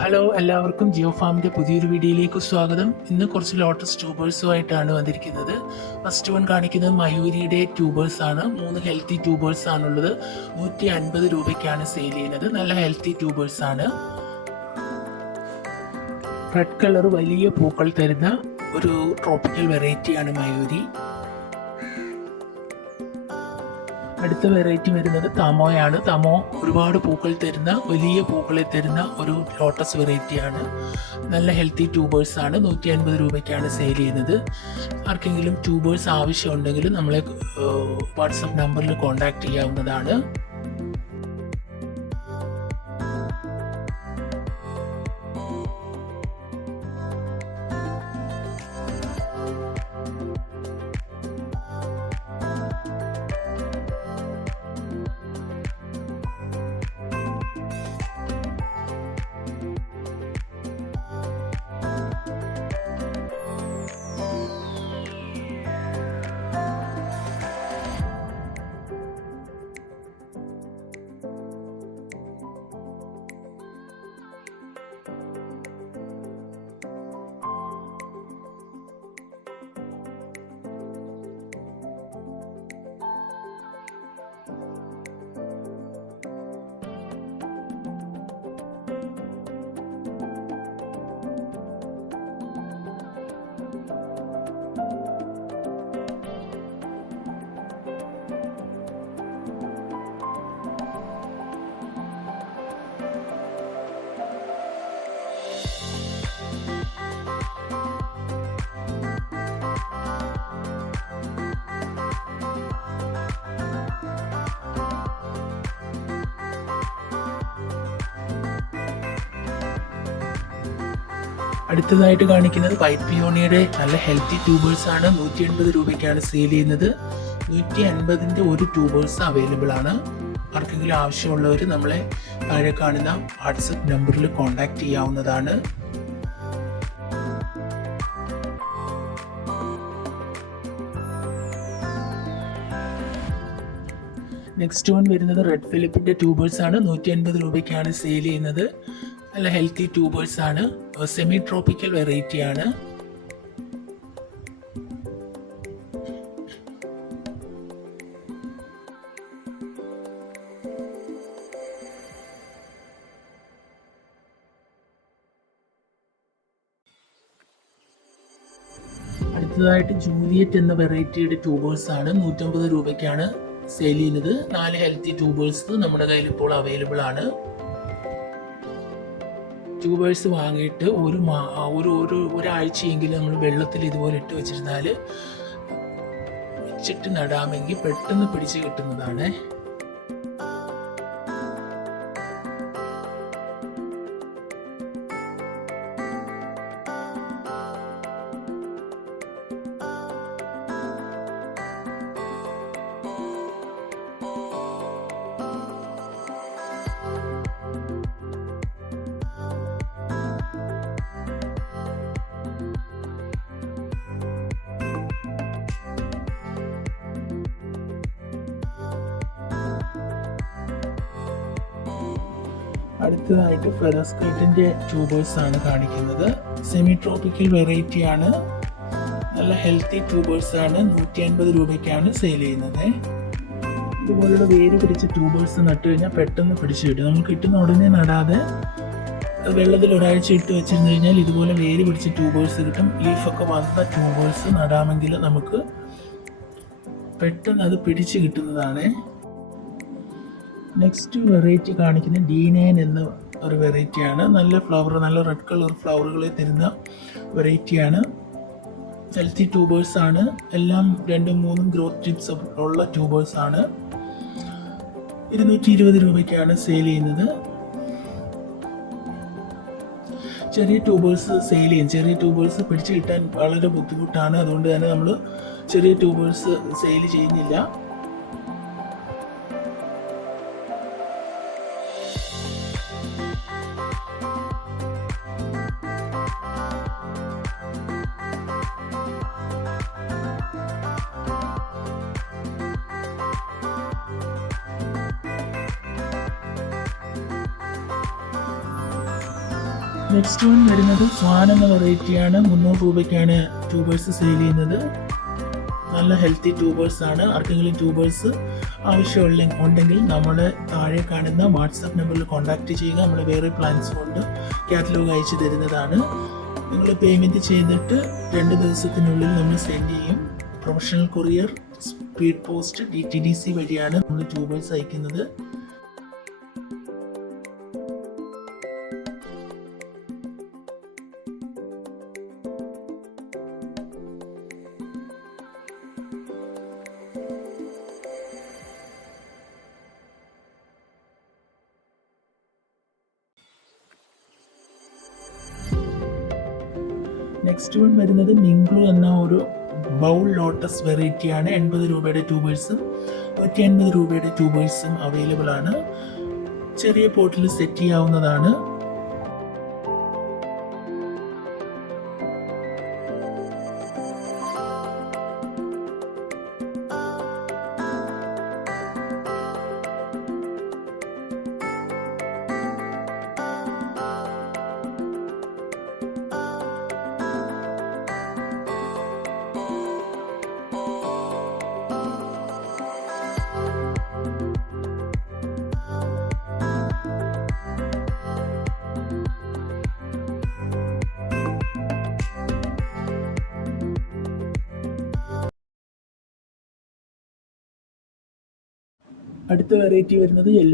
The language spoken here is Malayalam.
ഹലോ, എല്ലാവർക്കും ജിയോ ഫാമിൻ്റെ പുതിയൊരു വീഡിയോയിലേക്ക് സ്വാഗതം. ഇന്ന് കുറച്ച് ലോട്ടസ് ട്യൂബേഴ്സുമായിട്ടാണ് വന്നിരിക്കുന്നത്. ഫസ്റ്റ് വൺ കാണിക്കുന്നത് മയൂരിയുടെ ട്യൂബേഴ്സ് ആണ്. 3 ഹെൽത്തി ട്യൂബേഴ്സ് ആണുള്ളത്. 150 രൂപയ്ക്കാണ് സെയിൽ ചെയ്യുന്നത്. നല്ല ഹെൽത്തി ട്യൂബേഴ്സ് ആണ്. റെഡ് കളർ വലിയ പൂക്കൾ തരുന്ന ഒരു ട്രോപ്പിക്കൽ വെറൈറ്റിയാണ് മയൂരി. അടുത്ത വെറൈറ്റി വരുന്നത് തമോയാണ്. തമോ ഒരുപാട് പൂക്കൾ തരുന്ന, വലിയ പൂക്കളെ തരുന്ന ഒരു ലോട്ടസ് വെറൈറ്റിയാണ്. നല്ല ഹെൽത്തി ട്യൂബേഴ്സ് ആണ്. 150 രൂപയ്ക്കാണ് സെയിൽ ചെയ്യുന്നത്. ആർക്കെങ്കിലും ട്യൂബേഴ്സ് ആവശ്യമുണ്ടെങ്കിൽ നമ്മളെ വാട്സപ്പ് നമ്പറിൽ കോൺടാക്റ്റ് ചെയ്യാവുന്നതാണ്. അടുത്തതായിട്ട് കാണിക്കുന്നത് വൈറ്റ് പിയോണിയുടെ നല്ല ഹെൽത്തി ട്യൂബേഴ്സ് ആണ്. 180 രൂപയ്ക്കാണ് സെയിൽ ചെയ്യുന്നത്. 150ൻ്റെ ഒരു ട്യൂബേഴ്സ് അവൈലബിൾ ആണ്. ആർക്കെങ്കിലും ആവശ്യമുള്ളവർ നമ്മളെ താഴെ കാണുന്ന വാട്സപ്പ് നമ്പറിൽ കോൺടാക്റ്റ് ചെയ്യാവുന്നതാണ്. നെക്സ്റ്റ് വൺ വരുന്നത് റെഡ് ഫിലിപ്പിൻ്റെ ട്യൂബേഴ്സ് ആണ്. 150 രൂപയ്ക്കാണ് സെയിൽ ചെയ്യുന്നത്. നല്ല ഹെൽത്തി ട്യൂബേഴ്സ് ആണ്. സെമി ട്രോപ്പിക്കൽ വെറൈറ്റി ആണ്. അടുത്തതായിട്ട് ജൂലിയറ്റ് എന്ന വെറൈറ്റിയുടെ ട്യൂബേഴ്സ് ആണ്. 150 രൂപയ്ക്കാണ് സെയിൽ ചെയ്യുന്നത്. 4 ഹെൽത്തി ട്യൂബേഴ്സ് നമ്മുടെ കയ്യിൽ ഇപ്പോൾ അവൈലബിൾ ആണ്. ട്യൂബേഴ്സ് വാങ്ങിയിട്ട് ഒരാഴ്ചയെങ്കിലും നമ്മൾ വെള്ളത്തിൽ ഇതുപോലെ ഇട്ട് വെച്ചിരുന്നാൽ വെച്ചിട്ട് നടാമെങ്കിൽ പെട്ടെന്ന് പിടിച്ച് കിട്ടുന്നതാണ്. അടുത്തതായിട്ട് ഫെറസ്കൈറ്റിൻ്റെ ട്യൂബേഴ്സ് ആണ് കാണിക്കുന്നത്. സെമി ട്രോപ്പിക്കൽ വെറൈറ്റി ആണ്. നല്ല ഹെൽത്തി ട്യൂബേഴ്സ് ആണ്. 150 രൂപയ്ക്കാണ് സെയിൽ ചെയ്യുന്നത്. ഇതുപോലുള്ള വേര് പിടിച്ച ട്യൂബേഴ്സ് നട്ടു കഴിഞ്ഞാൽ പെട്ടെന്ന് പിടിച്ചു കിട്ടും. നമുക്ക് കിട്ടുന്ന ഉടനെ നടാതെ വെള്ളത്തിൽ ഒരാഴ്ച ഇട്ട് വെച്ചിരുന്നു കഴിഞ്ഞാൽ ഇതുപോലെ വേര് പിടിച്ച ട്യൂബേഴ്സ് കിട്ടും. ലീഫൊക്കെ വന്ന ട്യൂബേഴ്സ് നടാമെങ്കിൽ നമുക്ക് പെട്ടെന്ന് അത് പിടിച്ചു കിട്ടുന്നതാണ്. നെക്സ്റ്റ് വെറൈറ്റി കാണിക്കുന്നത് D9 എന്ന ഒരു വെറൈറ്റിയാണ്. നല്ല ഫ്ലവർ, നല്ല റെഡ് കളർ ഫ്ലവറുകളെ തരുന്ന വെറൈറ്റിയാണ്. ഹെൽത്തി ട്യൂബേഴ്സ് ആണ്. എല്ലാം 2-3 ഗ്രോത്ത് ടിപ്സ് ഉള്ള ട്യൂബേഴ്സ് ആണ്. 220 രൂപയ്ക്കാണ് സെയിൽ ചെയ്യുന്നത്. ചെറിയ ട്യൂബേഴ്സ് സെയിൽ ചെയ്യും. ചെറിയ ട്യൂബേഴ്സ് പിടിച്ചു കിട്ടാൻ വളരെ ബുദ്ധിമുട്ടാണ്. അതുകൊണ്ട് തന്നെ നമ്മൾ ചെറിയ ട്യൂബേഴ്സ് സെയിൽ ചെയ്യുന്നില്ല. നെക്സ്റ്റ് വൺ വരുന്നത് സ്വാൻ എന്ന വെറൈറ്റിയാണ്. 300 രൂപയ്ക്കാണ് ട്യൂബേഴ്സ് സെയിൽ ചെയ്യുന്നത്. നല്ല ഹെൽത്തി ട്യൂബേഴ്സ് ആണ്. ആർക്കെങ്കിലും ട്യൂബേഴ്സ് ഉണ്ടെങ്കിൽ നമ്മളെ താഴെ കാണുന്ന വാട്സാപ്പ് നമ്പറിൽ കോൺടാക്റ്റ് ചെയ്യുക. നമ്മൾ വേറെ പ്ലാൻസ് കൊണ്ട് കാറ്റലോഗ് അയച്ചു തരുന്നതാണ്. നിങ്ങൾ പേയ്മെൻറ്റ് ചെയ്തിട്ട് 2 ദിവസത്തിനുള്ളിൽ നമ്മൾ സെൻഡ് ചെയ്യും. Professional courier, speed post, DTDC വഴിയാണ് നമ്മൾ ട്യൂബേഴ്സ് അയക്കുന്നത്. നെക്സ്റ്റ് വൺ വരുന്നത് മിംഗ്ലു എന്ന ഒരു ബൗൾ ലോട്ടസ് വെറൈറ്റിയാണ്. 80 രൂപയുടെ ട്യൂബേഴ്സും 150 രൂപയുടെ ട്യൂബേഴ്സും അവൈലബിൾ ആണ്. ചെറിയ പോട്ടിൽ സെറ്റ് ചെയ്യാവുന്നതാണ്. അടുത്ത വെറൈറ്റി വരുന്നത്